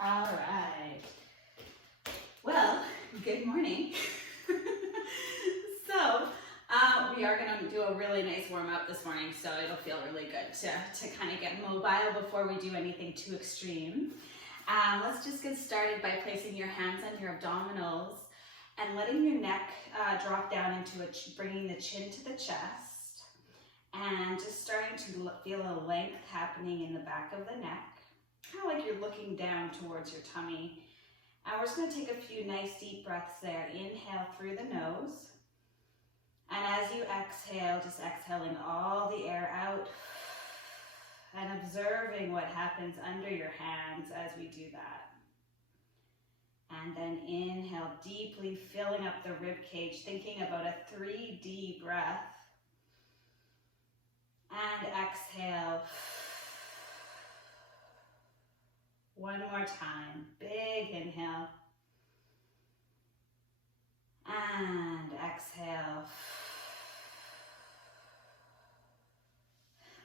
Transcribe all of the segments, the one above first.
All right. Well, good morning. So, we are going to do a really nice warm up this morning, so it'll feel really good to kind of get mobile before we do anything too extreme. Let's just get started by placing your hands on your abdominals and letting your neck drop down into bringing the chin to the chest, and just starting to feel a length happening in the back of the neck, kind of like you're looking down towards your tummy. And we're just going to take a few nice deep breaths there. Inhale through the nose. And as you exhale, just exhaling all the air out and observing what happens under your hands as we do that. And then inhale deeply, filling up the rib cage, thinking about a 3D breath. And exhale. One more time. Big inhale. And exhale.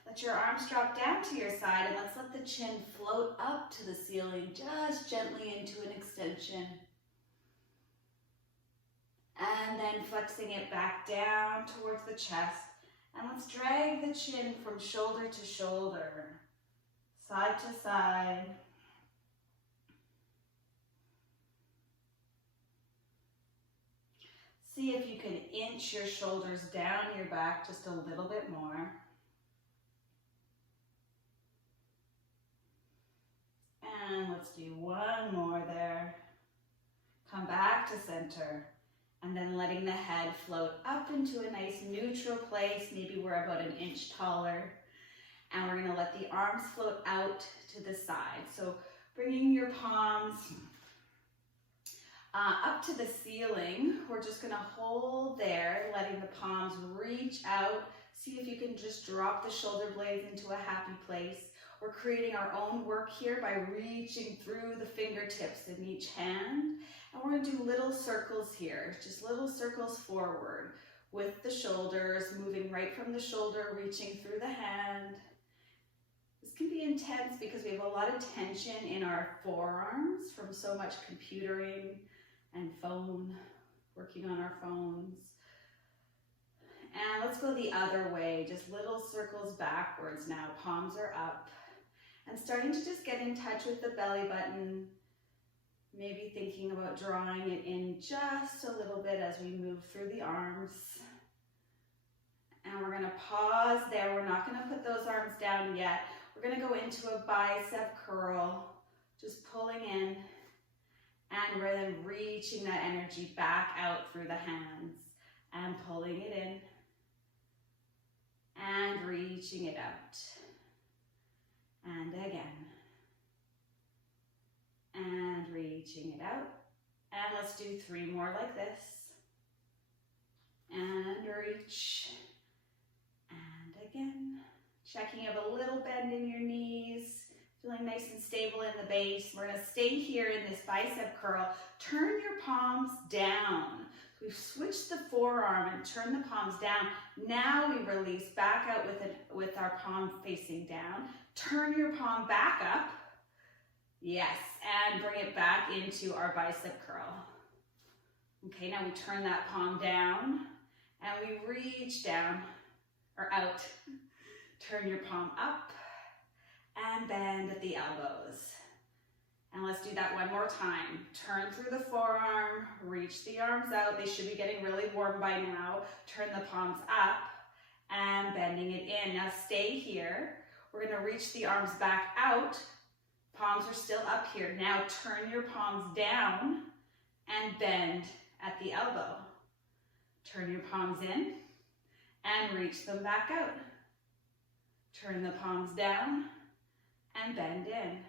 Let your arms drop down to your side, and let's let the chin float up to the ceiling, just gently into an extension. And then flexing it back down towards the chest. And let's drag the chin from shoulder to shoulder, side to side. See if you can inch your shoulders down your back just a little bit more. And let's do one more there. Come back to center. And then letting the head float up into a nice neutral place. Maybe we're about an inch taller. And we're going to let the arms float out to the side. So bringing your palms up to the ceiling. We're just going to hold there, letting the palms reach out. See if you can just drop the shoulder blades into a happy place. We're creating our own work here by reaching through the fingertips in each hand. And we're going to do little circles here, just little circles forward with the shoulders, moving right from the shoulder, reaching through the hand. This can be intense because we have a lot of tension in our forearms from so much computering and phone, working on our phones. And let's go the other way, just little circles backwards now. Palms are up. And starting to just get in touch with the belly button. Maybe thinking about drawing it in just a little bit as we move through the arms. And we're going to pause there. We're not going to put those arms down yet. We're going to go into a bicep curl, just pulling in. And we're then reaching that energy back out through the hands and pulling it in and reaching it out. And again. And reaching it out. And let's do 3 more like this. And reach. And again. Checking you have a little bend in your knees. Feeling nice and stable in the base. We're going to stay here in this bicep curl. Turn your palms down. We've switched the forearm and turn the palms down. Now we release back out with our palm facing down. Turn your palm back up. Yes, and bring it back into our bicep curl. Okay, now we turn that palm down and we reach down or out. Turn your palm up. And bend at the elbows. And let's do that one more time. Turn through the forearm, reach the arms out. They should be getting really warm by now. Turn the palms up and bending it in. Now stay here. We're going to reach the arms back out. Palms are still up here. Now turn your palms down and bend at the elbow. Turn your palms in and reach them back out. Turn the palms down and bend in.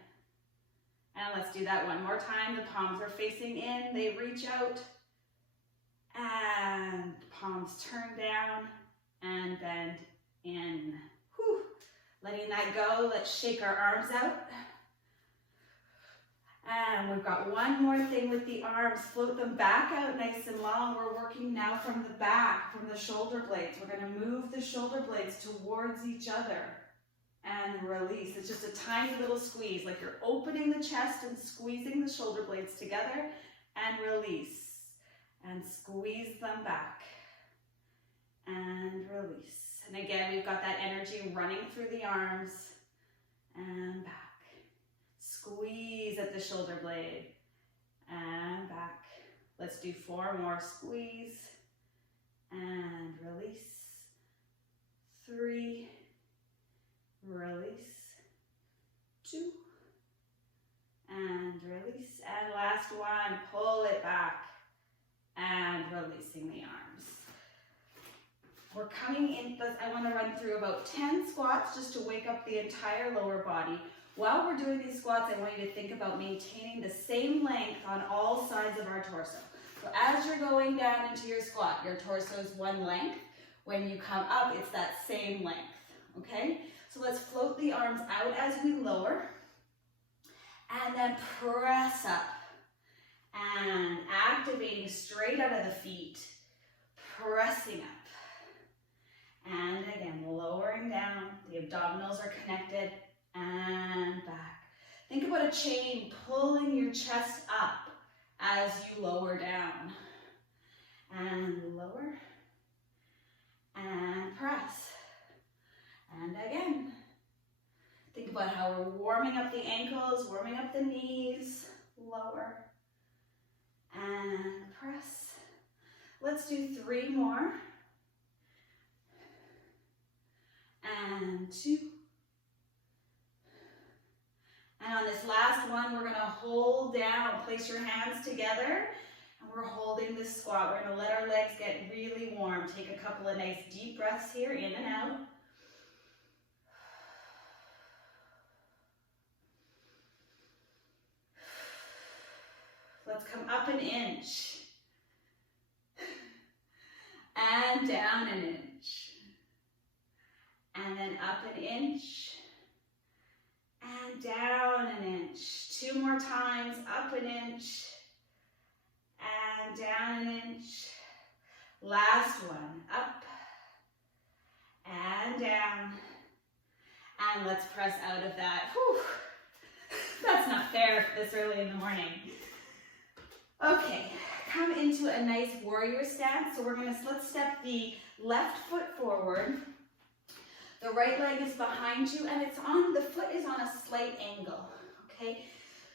And let's do that one more time. The palms are facing in, they reach out, and palms turn down and bend in. Whew. Letting that go, let's shake our arms out. And we've got one more thing with the arms. Float them back out nice and long. We're working now from the back, from the shoulder blades. We're going to move the shoulder blades towards each other. and release. It's just a tiny little squeeze, like you're opening the chest and squeezing the shoulder blades together, and release. And squeeze them back. And release. And again, we've got that energy running through the arms and back. Squeeze at the shoulder blade and back. Let's do 4 more. Squeeze and release. 3, release. 2, and release. And last one, pull it back and releasing the arms. We're coming in, I want to run through about 10 squats just to wake up the entire lower body. While we're doing these squats, I want you to think about maintaining the same length on all sides of our torso. So as you're going down into your squat, your torso is one length. When you come up, it's that same length, okay? So let's float the arms out as we lower, and then press up, and activating straight out of the feet, pressing up, and again, lowering down, the abdominals are connected, and back. Think about a chain pulling your chest up as you lower down, and lower, and press, and again. Think about how we're warming up the ankles, warming up the knees, lower, and press. Let's do 3 more, and 2. And on this last one, we're gonna hold down, place your hands together, and we're holding this squat. We're gonna let our legs get really warm. Take a couple of nice deep breaths here, in and out. Let's come up an inch, and down an inch, and then up an inch, and down an inch. 2 more times, up an inch, and down an inch. Last one, up, and down, and let's press out of that. Whew. That's not fair this early in the morning. Okay, come into a nice warrior stance. So let's step the left foot forward. The right leg is behind you, and the foot is on a slight angle, okay?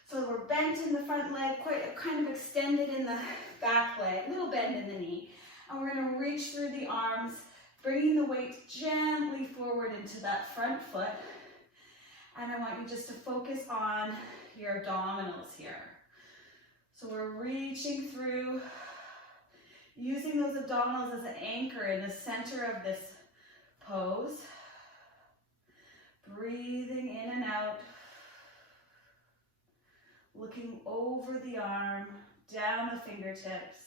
So we're bent in the front leg, kind of extended in the back leg, little bend in the knee. And we're gonna reach through the arms, bringing the weight gently forward into that front foot. And I want you just to focus on your abdominals here. So we're reaching through, using those abdominals as an anchor in the center of this pose. Breathing in and out. Looking over the arm, down the fingertips.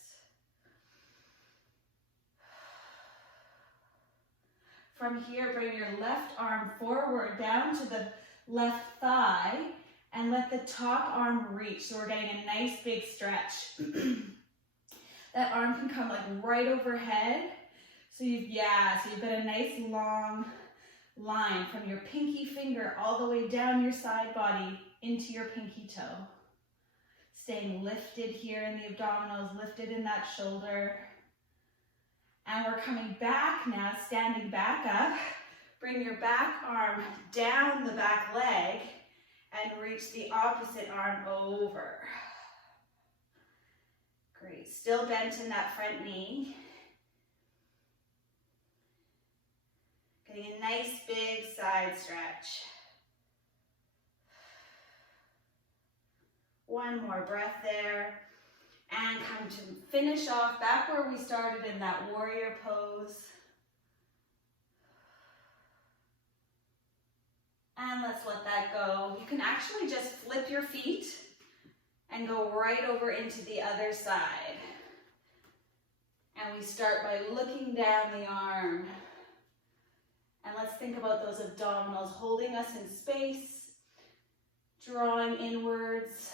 From here, bring your left arm forward down to the left thigh, and let the top arm reach. So we're getting a nice big stretch. That arm can come like right overhead. So you've got a nice long line from your pinky finger all the way down your side body into your pinky toe. Staying lifted here in the abdominals, lifted in that shoulder. And we're coming back now, standing back up. Bring your back arm down the back leg and reach the opposite arm over. Great, still bent in that front knee. Getting a nice big side stretch. One more breath there. And come to finish off back where we started in that warrior pose. And let's let that go. You can actually just flip your feet and go right over into the other side. And we start by looking down the arm. And let's think about those abdominals holding us in space, drawing inwards.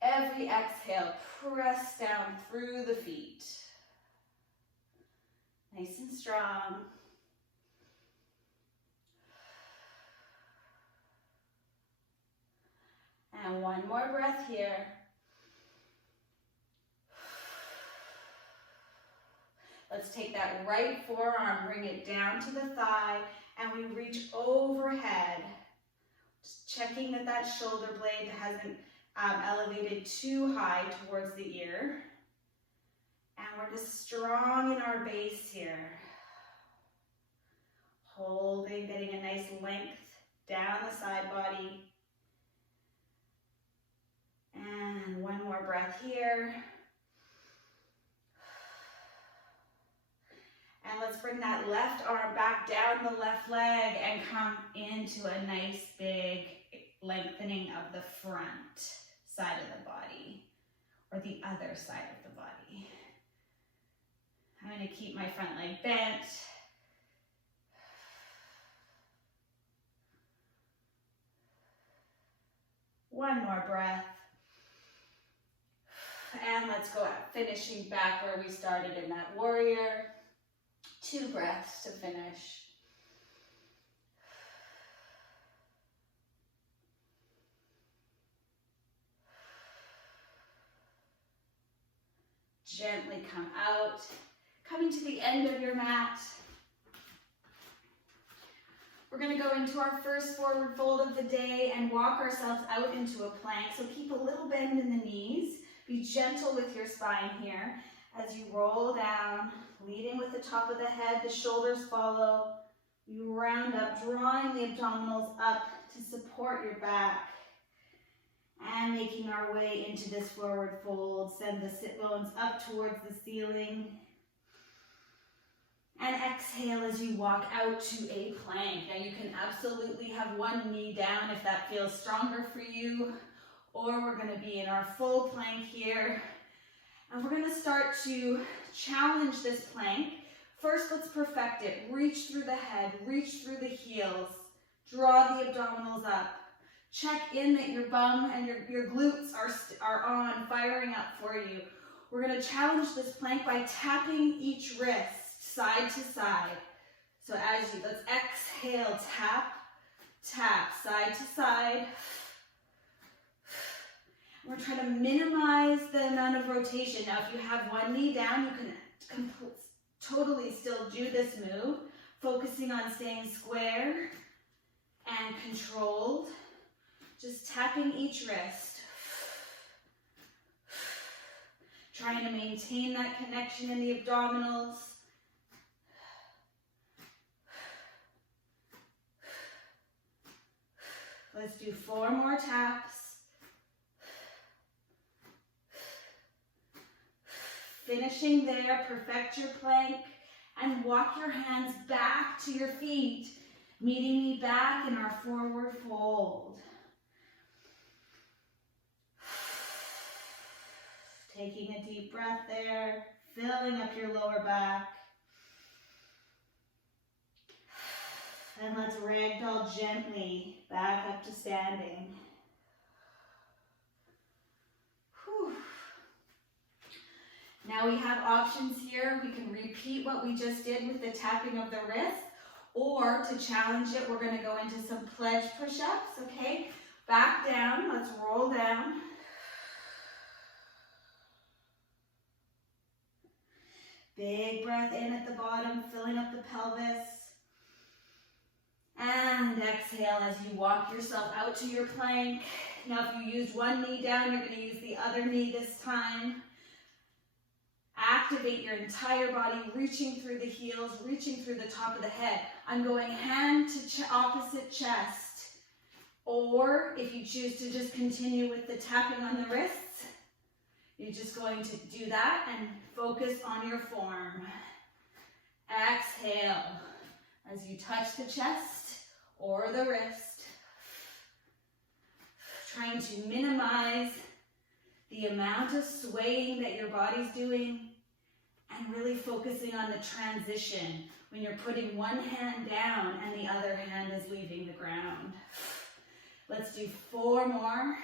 Every exhale, press down through the feet. Nice and strong. One more breath here. Let's take that right forearm, bring it down to the thigh, and we reach overhead. Just checking that that shoulder blade hasn't elevated too high towards the ear. And we're just strong in our base here. Holding, getting a nice length down the side body. And one more breath here. And let's bring that left arm back down the left leg and come into a nice big lengthening of the front side of the body, or the other side of the body. I'm going to keep my front leg bent. One more breath. And let's go out, finishing back where we started in that warrior. 2 breaths to finish. Gently come out, coming to the end of your mat. We're going to go into our first forward fold of the day and walk ourselves out into a plank. So keep a little bend in the knees. Be gentle with your spine here as you roll down, leading with the top of the head. The shoulders follow. You round up, drawing the abdominals up to support your back. And making our way into this forward fold. Send the sit bones up towards the ceiling. And exhale as you walk out to a plank. Now you can absolutely have one knee down if that feels stronger for you. Or we're going to be in our full plank here. And we're going to start to challenge this plank. First, let's perfect it. Reach through the head, reach through the heels. Draw the abdominals up. Check in that your bum and your glutes are on, firing up for you. We're going to challenge this plank by tapping each wrist side to side. So let's exhale, tap, tap, side to side. We're trying to minimize the amount of rotation. Now, if you have one knee down, you can totally still do this move, focusing on staying square and controlled. Just tapping each wrist. Trying to maintain that connection in the abdominals. Let's do 4 more taps. Finishing there, perfect your plank, and walk your hands back to your feet, meeting me back in our forward fold. Taking a deep breath there, filling up your lower back. And let's ragdoll gently back up to standing. Whew. Now we have options here. We can repeat what we just did with the tapping of the wrist, or to challenge it, we're going to go into some pledge push-ups, okay? Back down, let's roll down. Big breath in at the bottom, filling up the pelvis. And exhale as you walk yourself out to your plank. Now if you used one knee down, you're going to use the other knee this time. Activate your entire body, reaching through the heels, reaching through the top of the head. I'm going hand to opposite chest. Or if you choose to just continue with the tapping on the wrists, you're just going to do that and focus on your form. Exhale as you touch the chest or the wrist. Trying to minimize the amount of swaying that your body's doing and really focusing on the transition when you're putting one hand down and the other hand is leaving the ground. Let's do 4 more.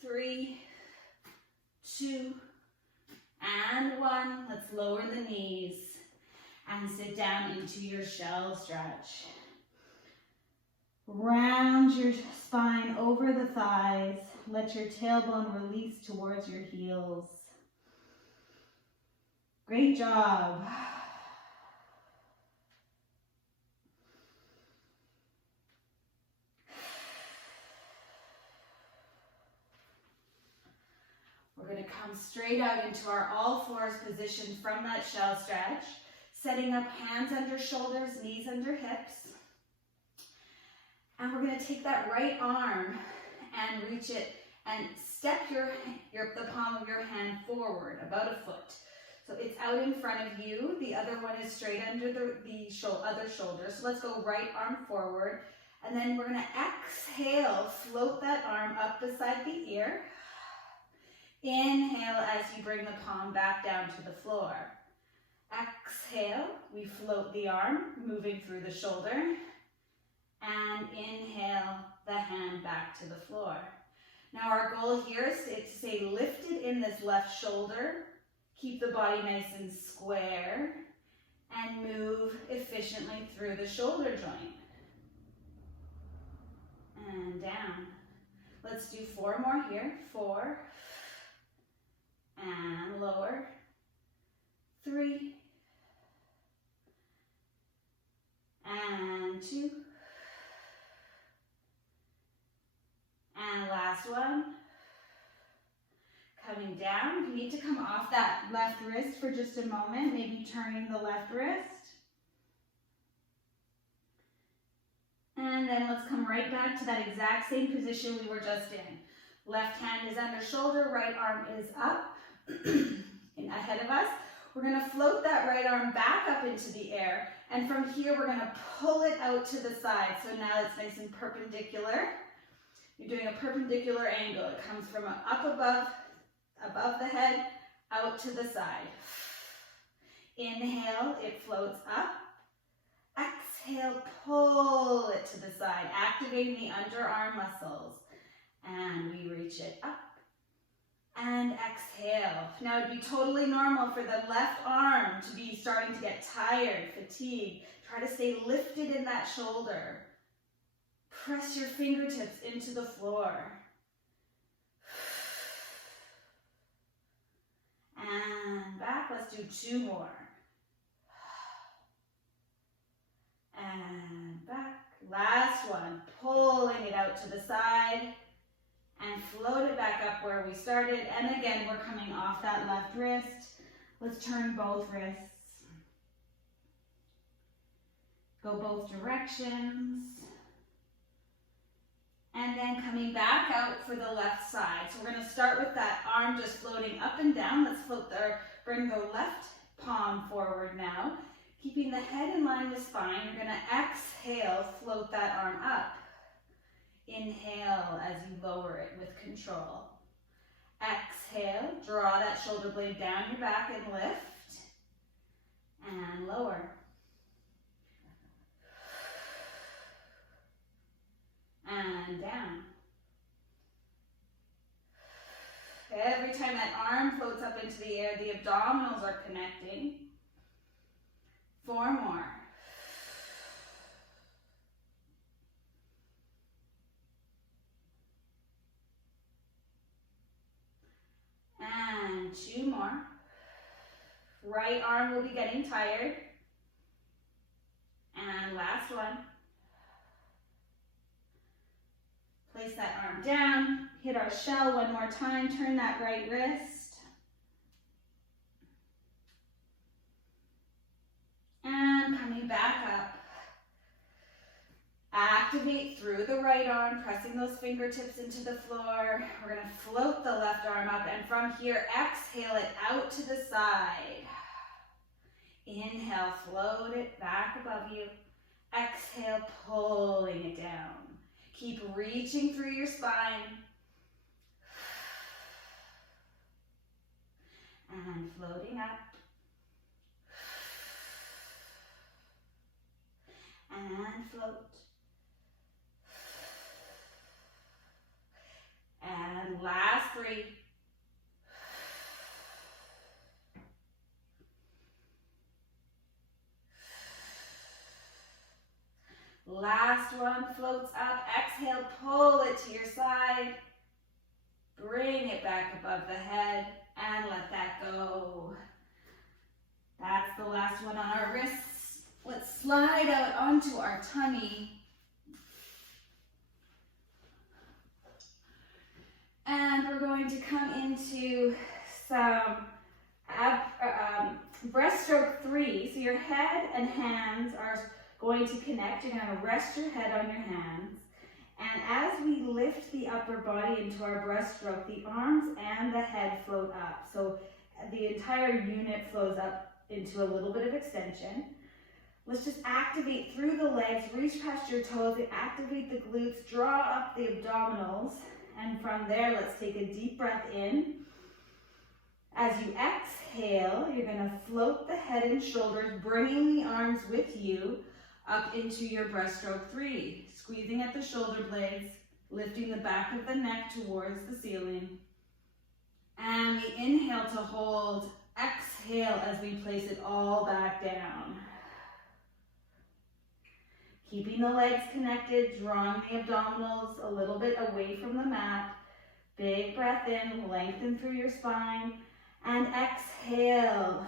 3, 2, and 1. Let's lower the knees and sit down into your shell stretch. Round your Spine over the thighs. Let your tailbone release towards your heels. Great job. We're going to come straight out into our all fours position from that shell stretch, setting up hands under shoulders, knees under hips. And we're going to take that right arm and reach it and step the palm of your hand forward about a foot. So it's out in front of you. The other one is straight under the other shoulder. So let's go right arm forward. And then we're going to exhale, float that arm up beside the ear. Inhale as you bring the palm back down to the floor. Exhale, we float the arm, moving through the shoulder. And inhale the hand back to the floor. Now our goal here is to stay lifted in this left shoulder, keep the body nice and square, and move efficiently through the shoulder joint. And down. Let's do 4 more here. 4. And lower. 3. And 2. And last one. Coming down. If you need to come off that left wrist for just a moment, maybe turning the left wrist. And then let's come right back to that exact same position we were just in. Left hand is under shoulder, right arm is up and ahead of us. We're going to float that right arm back up into the air. And from here, we're going to pull it out to the side. So now it's nice and perpendicular. You're doing a perpendicular angle. It comes from up above the head, out to the side. Inhale, it floats up. Exhale, pull it to the side, activating the underarm muscles. And we reach it up. And exhale. Now it'd be totally normal for the left arm to be starting to get tired, fatigued. Try to stay lifted in that shoulder. Press your fingertips into the floor. And back. Let's do 2 more. And back. Last one. Pulling it out to the side. And float it back up where we started. And again, we're coming off that left wrist. Let's turn both wrists. Go both directions. And then coming back out for the left side. So we're going to start with that arm just floating up and down. Let's bring the left palm forward now. Keeping the head in line with spine. You're going to exhale, float that arm up. Inhale as you lower it with control. Exhale, draw that shoulder blade down your back and lift. And lower. And down. Every time that arm floats up into the air, the abdominals are connecting. 4 more. And 2 more. Right arm will be getting tired. And last one. Place that arm down. Hit our shell 1 more time. Turn that right wrist. And coming back up. Activate through the right arm, pressing those fingertips into the floor. We're going to float the left arm up, and from here, exhale it out to the side. Inhale, float it back above you. Exhale, pulling it down. Keep reaching through your spine. And floating up. And float. And last 3. Last Last one floats up. Exhale, pull it to your side. Bring it back above the head and let that go. That's the last one on our wrists. Let's slide out onto our tummy. And we're going to come into some breaststroke 3. So your head and hands are going to connect. You're going to rest your head on your hands. And as we lift the upper body into our breaststroke, the arms and the head float up. So the entire unit flows up into a little bit of extension. Let's just activate through the legs, reach past your toes, activate the glutes, draw up the abdominals. And from there, let's take a deep breath in. As you exhale, you're going to float the head and shoulders, bringing the arms with you up into your breaststroke 3. Squeezing at the shoulder blades, lifting the back of the neck towards the ceiling. And we inhale to hold. Exhale as we place it all back down. Keeping the legs connected, drawing the abdominals a little bit away from the mat. Big breath in, lengthen through your spine. And exhale.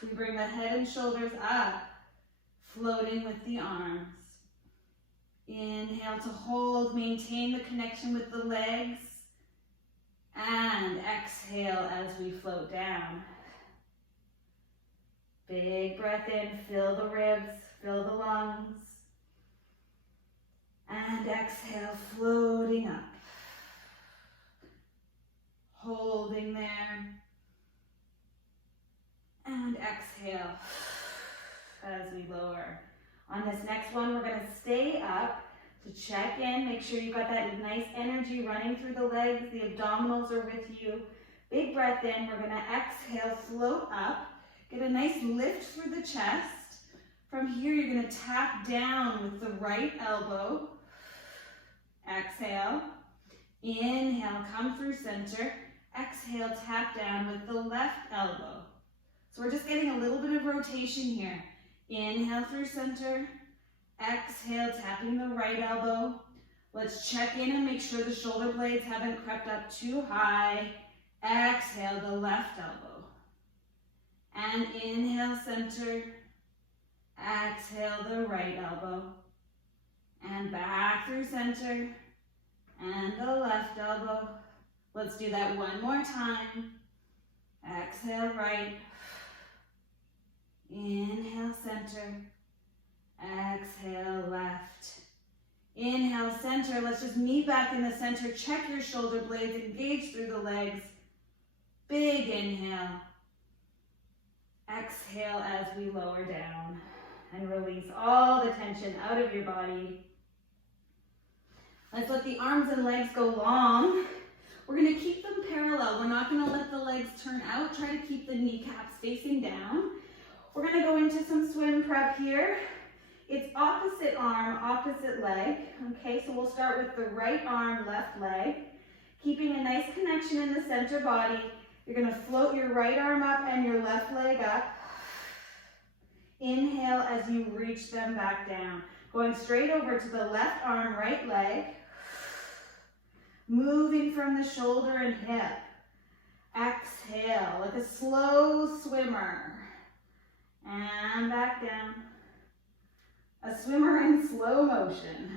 We bring the head and shoulders up, floating with the arms. Inhale to hold, maintain the connection with the legs. And exhale as we float down. Big breath in, fill the ribs, fill the lungs. And exhale, floating up. Holding there. And exhale as we lower. On this next one, we're going to stay up. So check in, make sure you've got that nice energy running through the legs. The abdominals are with you. Big breath in. We're going to exhale, float up. Get a nice lift through the chest. From here, you're going to tap down with the right elbow. Exhale. Inhale, come through center. Exhale, tap down with the left elbow. So we're just getting a little bit of rotation here. Inhale through center. Exhale, tapping the right elbow. Let's check in and make sure the shoulder blades haven't crept up too high. Exhale, the left elbow. And inhale, center. Exhale, the right elbow. And back through center. And the left elbow. Let's do that one more time. Exhale, right. Inhale, center. Exhale, left. Inhale, center. Let's just meet back in the center. Check your shoulder blades. Engage through the legs. Big inhale. Exhale as we lower down. And release all the tension out of your body. Let's let the arms and legs go long. We're going to keep them parallel. We're not going to let the legs turn out. Try to keep the kneecaps facing down. We're going to go into some swim prep here. It's opposite arm, opposite leg. Okay, so we'll start with the right arm, left leg. Keeping a nice connection in the center body. You're going to float your right arm up and your left leg up. Inhale as you reach them back down. Going straight over to the left arm, right leg. Moving from the shoulder and hip. Exhale like a slow swimmer. And back down. A swimmer in slow motion.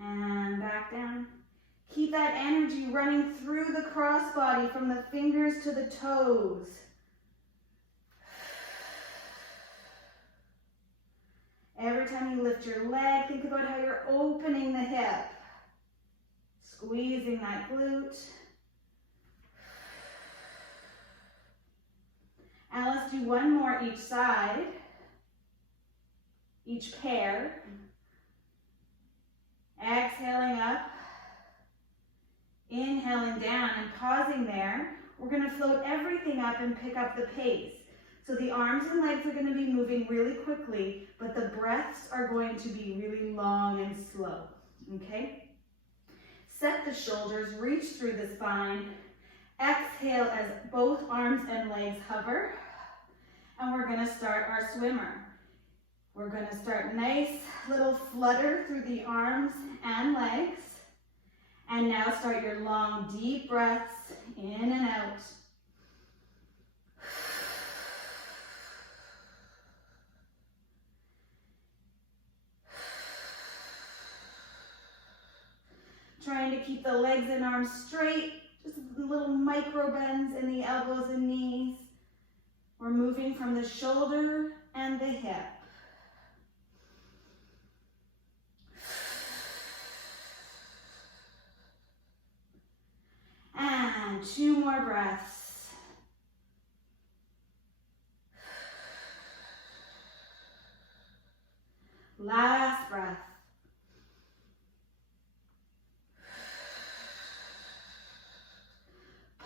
And back down. Keep that energy running through the crossbody from the fingers to the toes. Every time you lift your leg, think about how you're opening the hip. Squeezing that glute. And let's do one more each side, each pair. Exhaling up, inhaling down and pausing there. We're going to float everything up and pick up the pace. So the arms and legs are going to be moving really quickly, but the breaths are going to be really long and slow, okay? Set the shoulders, reach through the spine. Exhale as both arms and legs hover. And we're going to start our swimmer. We're going to start nice little flutter through the arms and legs. And now start your long, deep breaths in and out. Trying to keep the legs and arms straight, just little micro bends in the elbows and knees. We're moving from the shoulder and the hip. And 2 more breaths. Last breath.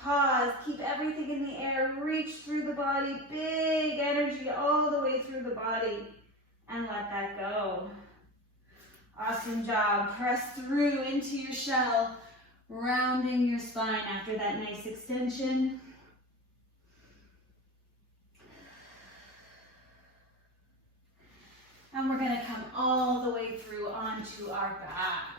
Pause, keep everything in the air, reach through the body, big energy all the way through the body, and let that go. Awesome job. Press through into your shell, rounding your spine after that nice extension. And we're going to come all the way through onto our back.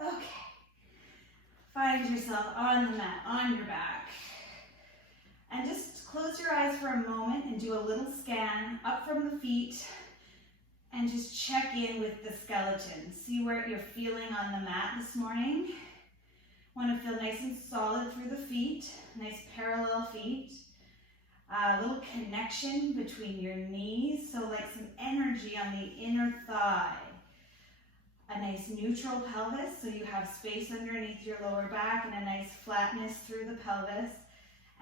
Okay. Find yourself on the mat, on your back. And just close your eyes for a moment and do a little scan up from the feet and just check in with the skeleton. See where you're feeling on the mat this morning. Want to feel nice and solid through the feet, nice parallel feet. A little connection between your knees, so like some energy on the inner thigh. A nice neutral pelvis, so you have space underneath your lower back and a nice flatness through the pelvis.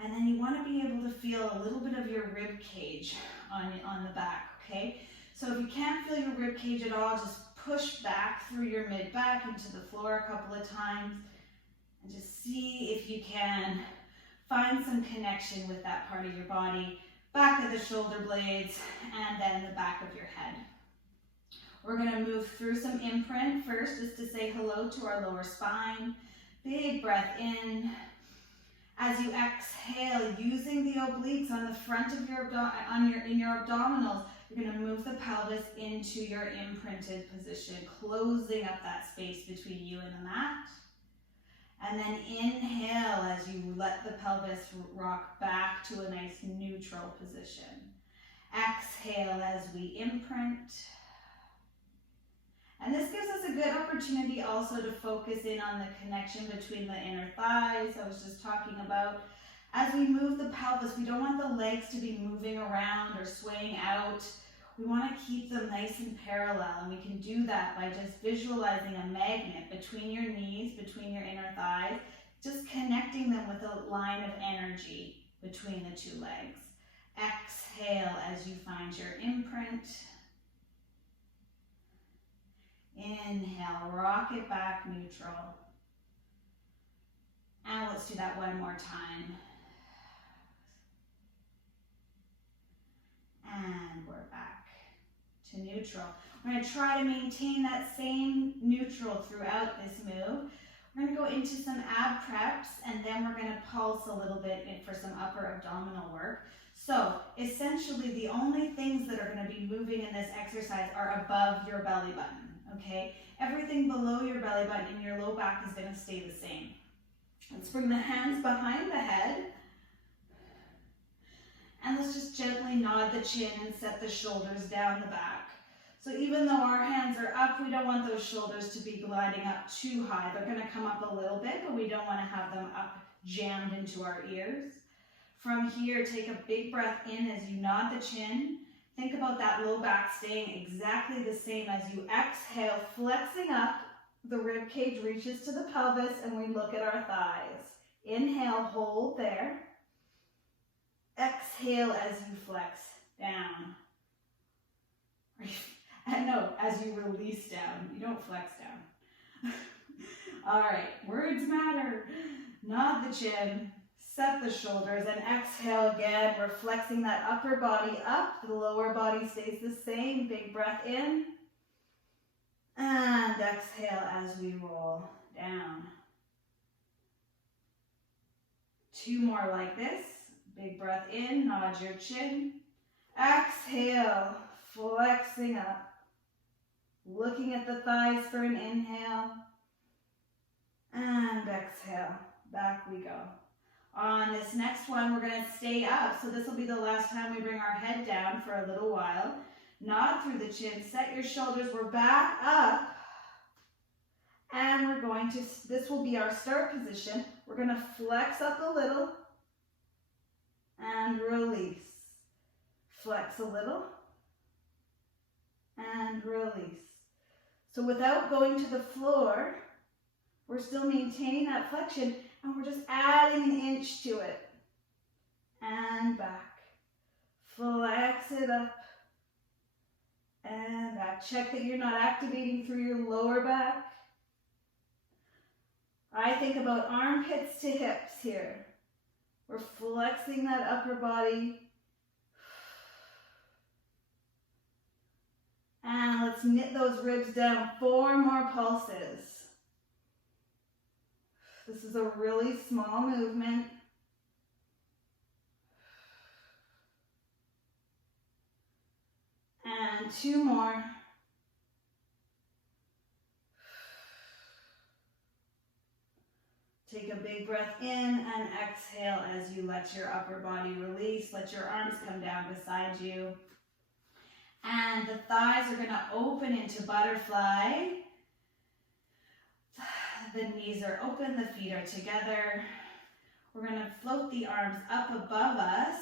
And then you want to be able to feel a little bit of your rib cage on the back, okay? So if you can't feel your rib cage at all, just push back through your mid-back into the floor a couple of times and just see if you can find some connection with that part of your body, back of the shoulder blades, and then the back of your head. We're going to move through some imprint first, just to say hello to our lower spine. Big breath in. As you exhale, using the obliques on the front of your in your abdominals, you're going to move the pelvis into your imprinted position, closing up that space between you and the mat. And then inhale as you let the pelvis rock back to a nice neutral position. Exhale as we imprint. And this gives us a good opportunity also to focus in on the connection between the inner thighs I was just talking about. As we move the pelvis, we don't want the legs to be moving around or swaying out. We want to keep them nice and parallel, and we can do that by just visualizing a magnet between your knees, between your inner thighs, just connecting them with a line of energy between the 2 legs. Exhale as you find your imprint. Inhale, rock it back neutral. And let's do that one more time. And we're back to neutral. We're going to try to maintain that same neutral throughout this move. We're going to go into some ab preps, and then we're going to pulse a little bit for some upper abdominal work. So essentially the only things that are going to be moving in this exercise are above your belly button. Okay, everything below your belly button and your low back is going to stay the same. Let's bring the hands behind the head. And let's just gently nod the chin and set the shoulders down the back. So even though our hands are up, we don't want those shoulders to be gliding up too high. They're going to come up a little bit, but we don't want to have them up jammed into our ears. From here, take a big breath in as you nod the chin. Think about that low back staying exactly the same as you exhale, flexing up. The rib cage reaches to the pelvis and we look at our thighs. Inhale, hold there. Exhale as you flex down. And no, as you release down. You don't flex down. All right, words matter. Nod the chin. Set the shoulders and exhale again. We're flexing that upper body up. The lower body stays the same. Big breath in. And exhale as we roll down. 2 more like this. Big breath in, nod your chin. Exhale, flexing up. Looking at the thighs for an inhale. And exhale, back we go. On this next one, we're going to stay up. So this will be the last time we bring our head down for a little while. Nod through the chin, set your shoulders. We're back up. And we're going to, this will be our start position. We're going to flex up a little and release. Flex a little and release. So without going to the floor, we're still maintaining that flexion and we're just adding an inch to it. And back. Flex it up and back. Check that you're not activating through your lower back. I think about armpits to hips here. We're flexing that upper body. And let's knit those ribs down. 4 more pulses. This is a really small movement. And 2 more. Take a big breath in and exhale as you let your upper body release. Let your arms come down beside you. And the thighs are going to open into butterfly. The knees are open, the feet are together. We're going to float the arms up above us.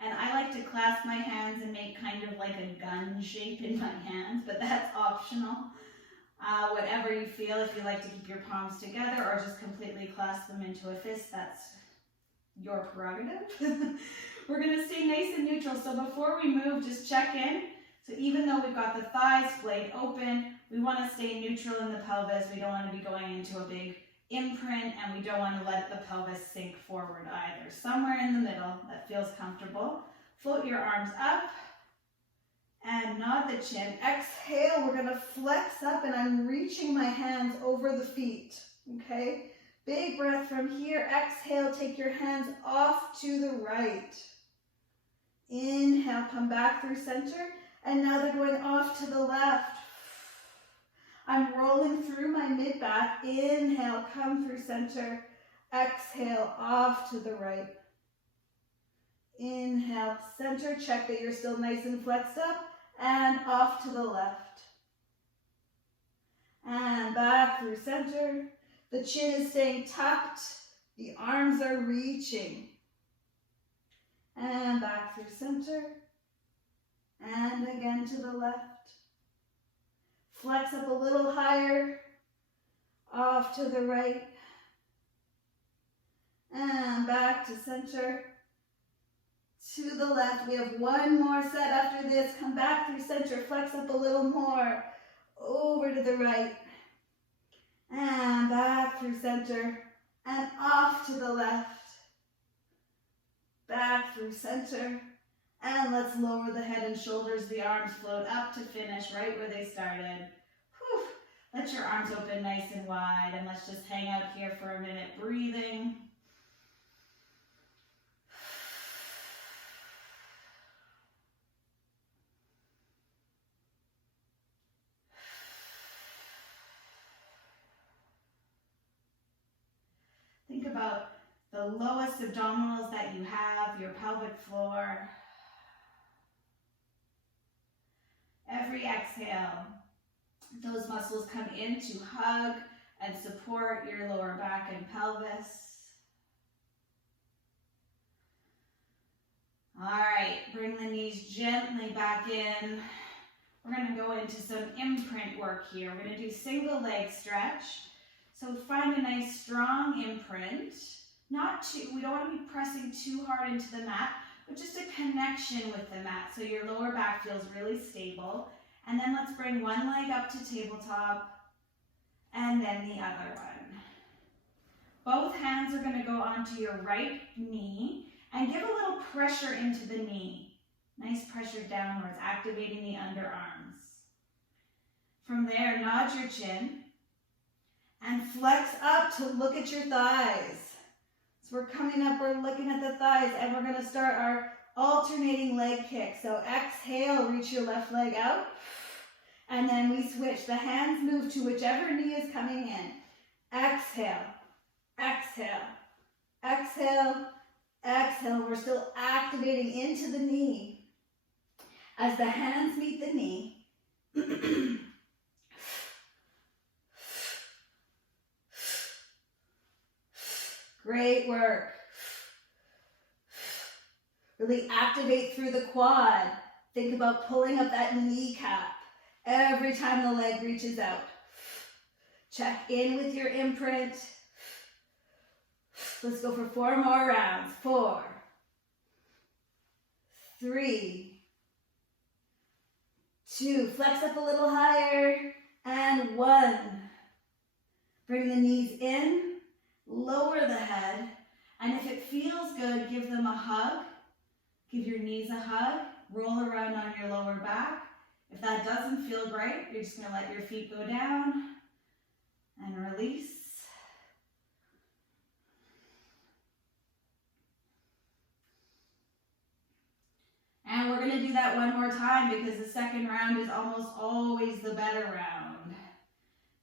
And I like to clasp my hands and make kind of like a gun shape in my hands, but that's optional. Whatever you feel, if you like to keep your palms together or just completely clasp them into a fist, that's your prerogative. We're going to stay nice and neutral. So before we move, just check in. So even though we've got the thighs splayed open, we want to stay neutral in the pelvis. We don't want to be going into a big imprint, and we don't want to let the pelvis sink forward either. Somewhere in the middle that feels comfortable. Float your arms up and nod the chin. Exhale, we're going to flex up, and I'm reaching my hands over the feet. Okay? Big breath from here. Exhale, take your hands off to the right. Inhale, come back through center. And now they're going off to the left. I'm rolling through my mid-back. Inhale, come through center. Exhale, off to the right. Inhale, center. Check that you're still nice and flexed up. And off to the left. And back through center. The chin is staying tucked. The arms are reaching. And back through center. And again to the left. Flex up a little higher. Off to the right. And back to center. To the left. We have 1 more set after this. Come back through center. Flex up a little more. Over to the right. And back through center. And off to the left. Back through center. And let's lower the head and shoulders. The arms float up to finish right where they started. Whew. Let your arms open nice and wide. And let's just hang out here for a minute, breathing. Think about the lowest abdominals that you have, your pelvic floor. Every exhale, those muscles come in to hug and support your lower back and pelvis. All right, bring the knees gently back in. We're going to go into some imprint work here. We're going to do single leg stretch. So find a nice strong imprint. We don't want to be pressing too hard into the mat, but just a connection with the mat so your lower back feels really stable. And then let's bring one leg up to tabletop and then the other one. Both hands are going to go onto your right knee and give a little pressure into the knee. Nice pressure downwards, activating the underarms. From there, nod your chin and flex up to look at your thighs. So we're coming up, we're looking at the thighs, and we're going to start our alternating leg kick. So exhale, reach your left leg out. And then we switch. The hands move to whichever knee is coming in. Exhale, exhale, exhale, exhale. We're still activating into the knee. As the hands meet the knee. Great work. Really activate through the quad. Think about pulling up that kneecap every time the leg reaches out. Check in with your imprint. Let's go for 4 more rounds. 4, 3, 2. Flex up a little higher. And 1. Bring the knees in. Lower the head. And if it feels good, give them a hug. Give your knees a hug. Roll around on your lower back. If that doesn't feel great, you're just going to let your feet go down and release. And we're going to do that one more time because the second round is almost always the better round.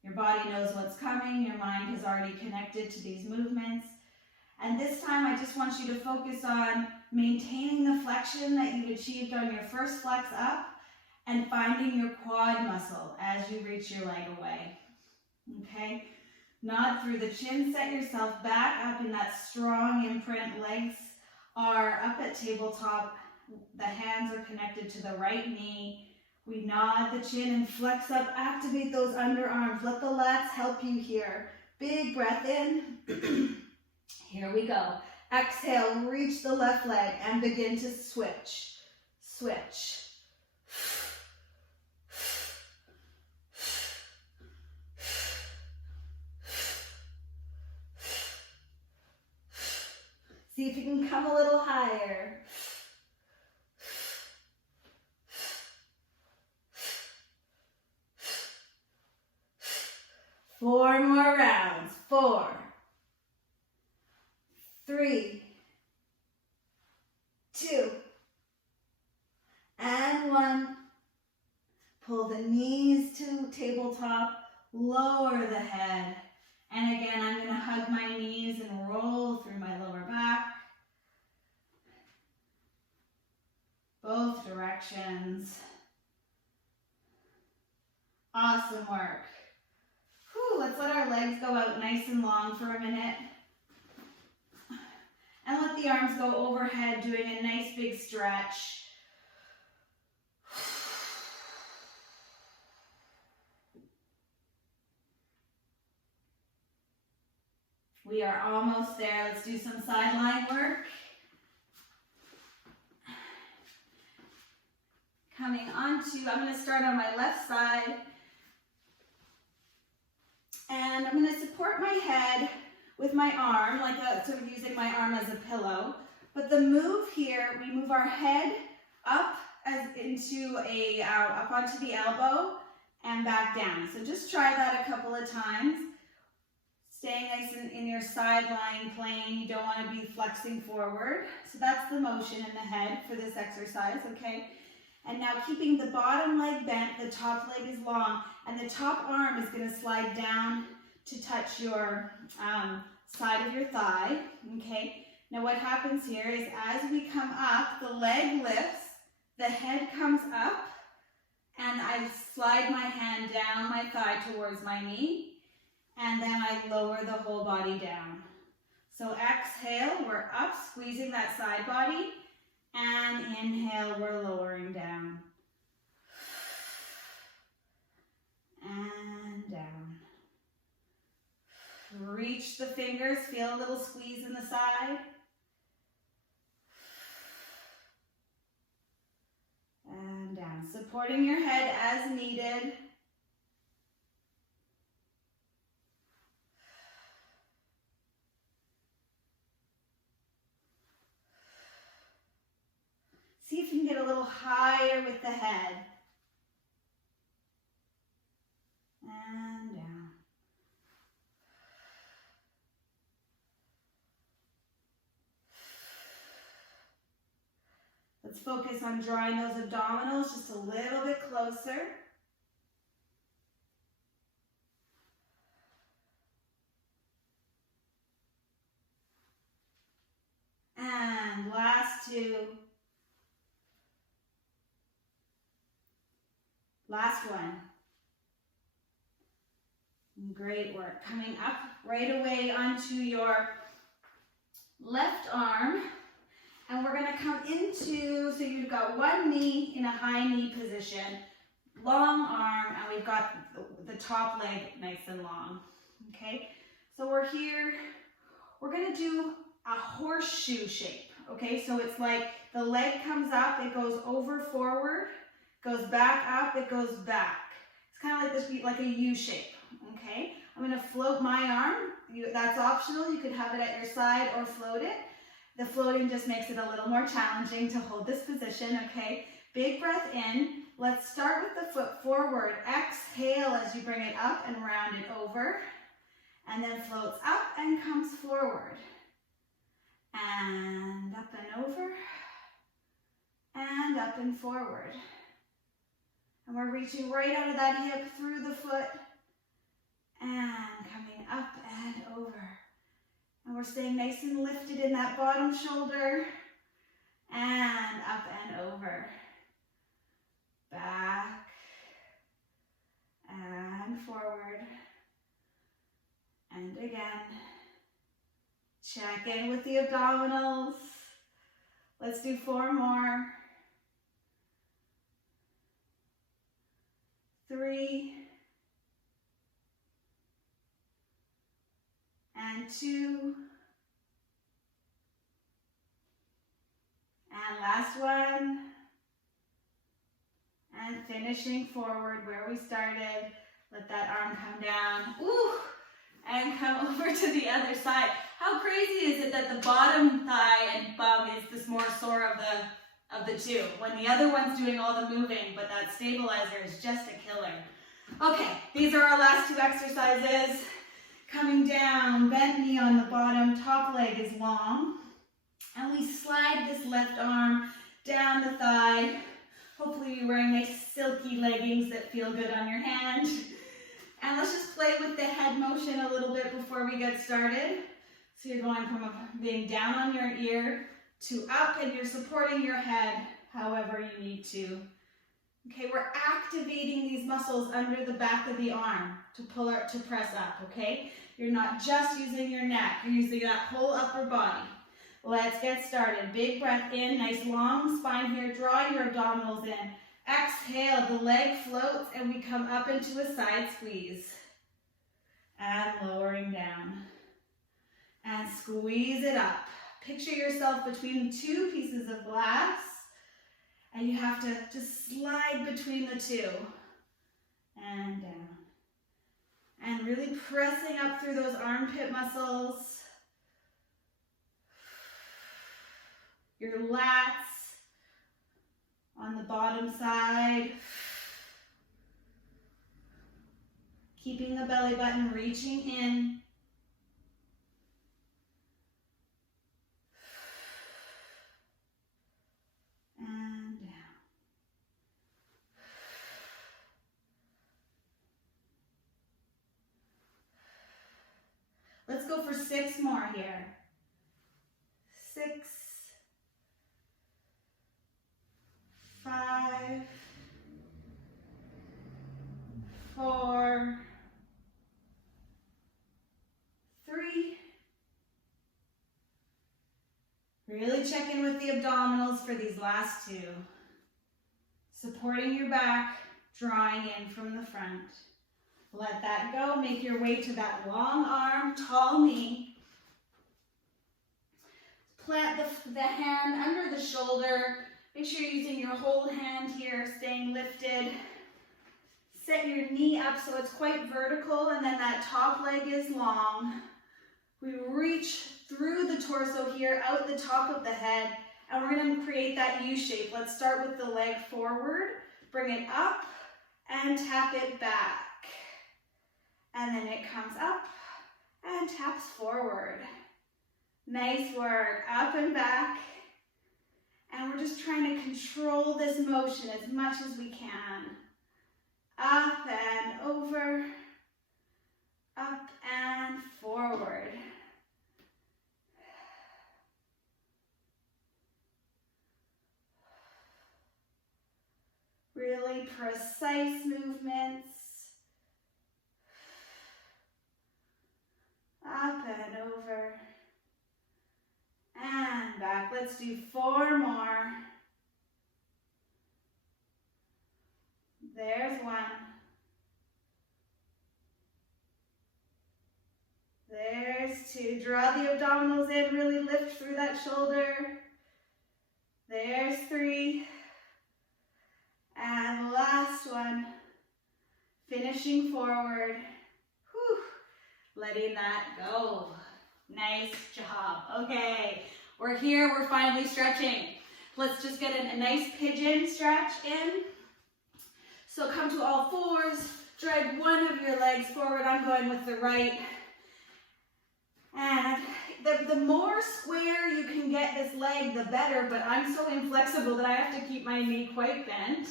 Your body knows what's coming. Your mind has already connected to these movements. And this time I just want you to focus on maintaining the flexion that you've achieved on your first flex up and finding your quad muscle as you reach your leg away. Okay? Nod through the chin, set yourself back up in that strong imprint. Legs are up at tabletop. The hands are connected to the right knee. We nod the chin and flex up. Activate those underarms. Let the lats help you here. Big breath in. Here we go. Exhale, reach the left leg and begin to switch. Switch. See if you can come a little higher. Four more rounds. 4, 3, 2, and 1. Pull the knees to tabletop, lower the head. And again, I'm going to hug my knees and roll through my lower back. Both directions. Awesome work. Whew, let's let our legs go out nice and long for a minute. And let the arms go overhead, doing a nice big stretch. We are almost there. Let's do some sideline work. Coming onto, I'm going to start on my left side. And I'm going to support my head with my arm, like sort of using my arm as a pillow. But the move here, we move our head up up onto the elbow and back down. So just try that a couple of times. Staying nice in your sideline plane. You don't want to be flexing forward. So that's the motion in the head for this exercise, okay? And now keeping the bottom leg bent, the top leg is long, and the top arm is going to slide down to touch your side of your thigh, okay? Now what happens here is as we come up, the leg lifts, the head comes up, and I slide my hand down my thigh towards my knee, and then I lower the whole body down. So exhale, we're up, squeezing that side body, and inhale, we're lowering down. And down. Reach the fingers, feel a little squeeze in the side. And down, supporting your head as needed. See if you can get a little higher with the head. And down. Let's focus on drawing those abdominals just a little bit closer. And last two. Last one. Great work. Coming up right away onto your left arm. And we're going to come into, so you've got one knee in a high knee position, long arm, and we've got the top leg nice and long. Okay, so we're here. We're going to do a horseshoe shape. Okay, so it's like the leg comes up, it goes over forward, goes back up, it goes back. It's kind of like this, like a U shape. Okay, I'm going to float my arm. That's optional. You could have it at your side or float it. The floating just makes it a little more challenging to hold this position, okay? Big breath in. Let's start with the foot forward. Exhale as you bring it up and round it over. And then floats up and comes forward. And up and over. And up and forward. And we're reaching right out of that hip through the foot. And coming up and over. And we're staying nice and lifted in that bottom shoulder. And up and over. Back. And forward. And again. Check in with the abdominals. Let's do 4 more. 3. And 2. And last one. And finishing forward where we started. Let that arm come down. Ooh, and come over to the other side. How crazy is it that the bottom thigh and bum is this more sore of the two, when the other one's doing all the moving, but that stabilizer is just a killer. Okay, these are our last 2 exercises. Coming down, bent knee on the bottom, top leg is long. And we slide this left arm down the thigh. Hopefully you're wearing nice silky leggings that feel good on your hand. And let's just play with the head motion a little bit before we get started. So you're going from being down on your ear to up, and you're supporting your head however you need to. Okay, we're activating these muscles under the back of the arm to pull or to press up, okay? You're not just using your neck, you're using that whole upper body. Let's get started. Big breath in, nice long spine here. Draw your abdominals in. Exhale, the leg floats and we come up into a side squeeze. And lowering down. And squeeze it up. Picture yourself between 2 pieces of glass. And you have to just slide between the 2. And down. And really pressing up through those armpit muscles. Your lats on the bottom side. Keeping the belly button reaching in. And down. Let's go for 6 more here. 6, 5, 4, 3. Really check in with the abdominals for these last 2. Supporting your back, drawing in from the front. Let that go. Make your way to that long arm, tall knee. Plant the hand under the shoulder. Make sure you're using your whole hand here, staying lifted. Set your knee up so it's quite vertical, and then that top leg is long. We reach through the torso here, out the top of the head, and we're going to create that U shape. Let's start with the leg forward, bring it up, and tap it back. And then it comes up and taps forward. Nice work, up and back. And we're just trying to control this motion as much as we can. Up and over, up and forward. Really precise movements. Up and over. And back. Let's do 4 more. There's 1. There's 2. Draw the abdominals in, really lift through that shoulder. There's 3. And the last one. Finishing forward. Whew. Letting that go. Nice job. Okay, we're here, we're finally stretching. Let's just get a nice pigeon stretch in. So come to all fours, drag one of your legs forward. I'm going with the right. And the more square you can get this leg, the better, but I'm so inflexible that I have to keep my knee quite bent.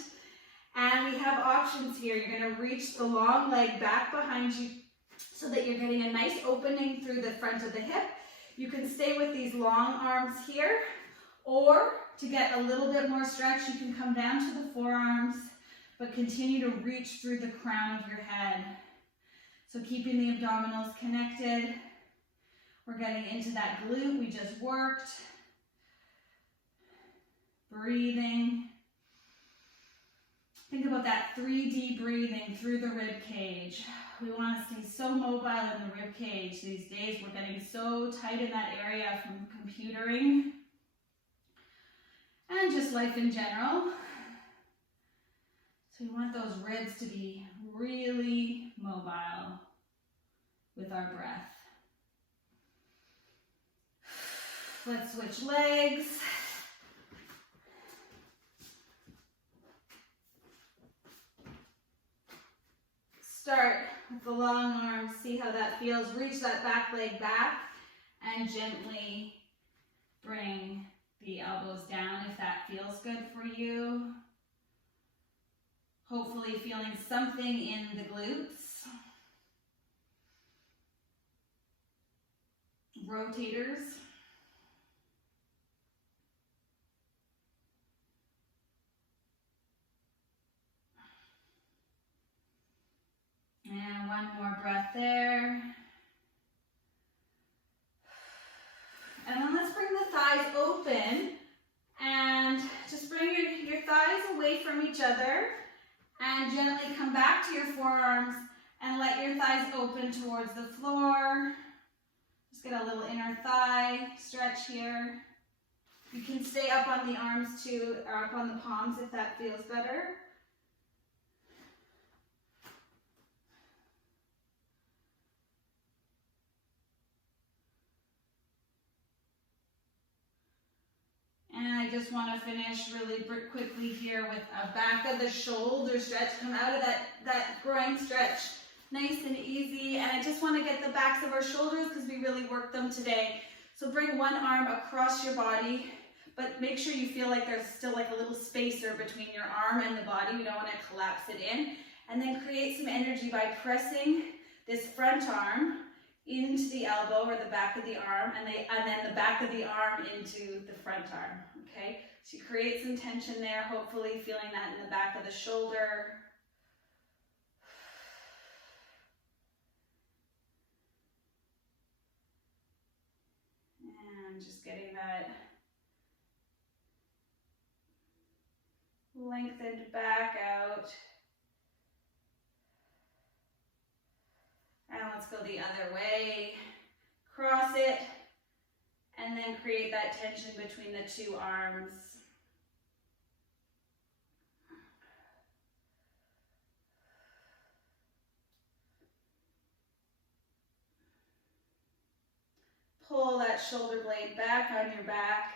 And we have options here. You're going to reach the long leg back behind you so that you're getting a nice opening through the front of the hip. You can stay with these long arms here, or to get a little bit more stretch, you can come down to the forearms, but continue to reach through the crown of your head. So keeping the abdominals connected. We're getting into that glute we just worked. Breathing. Think about that 3D breathing through the rib cage. We want to stay so mobile in the rib cage these days. We're getting so tight in that area from computering and just life in general. So we want those ribs to be really mobile with our breath. Let's switch legs. Start with the long arms, see how that feels. Reach that back leg back and gently bring the elbows down if that feels good for you. Hopefully feeling something in the glutes. Rotators. And one more breath there. And then let's bring the thighs open and just bring your thighs away from each other and gently come back to your forearms and let your thighs open towards the floor. Just get a little inner thigh stretch here. You can stay up on the arms too, or up on the palms if that feels better. And I just want to finish really quickly here with a back of the shoulder stretch. Come out of that groin stretch nice and easy. And I just want to get the backs of our shoulders because we really worked them today. So bring one arm across your body, but make sure you feel like there's still like a little spacer between your arm and the body. We don't want to collapse it in. And then create some energy by pressing this front arm into the elbow or the back of the arm, and then the back of the arm into the front arm, okay? So you create some tension there, hopefully feeling that in the back of the shoulder. And just getting that lengthened back out. And let's go the other way. Cross it, and then create that tension between the two arms. Pull that shoulder blade back on your back.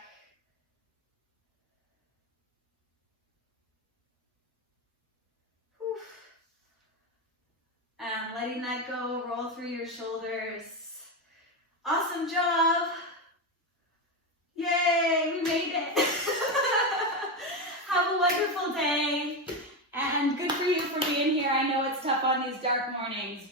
And letting that go, roll through your shoulders. Awesome job. Yay, we made it. it's tough on these dark mornings.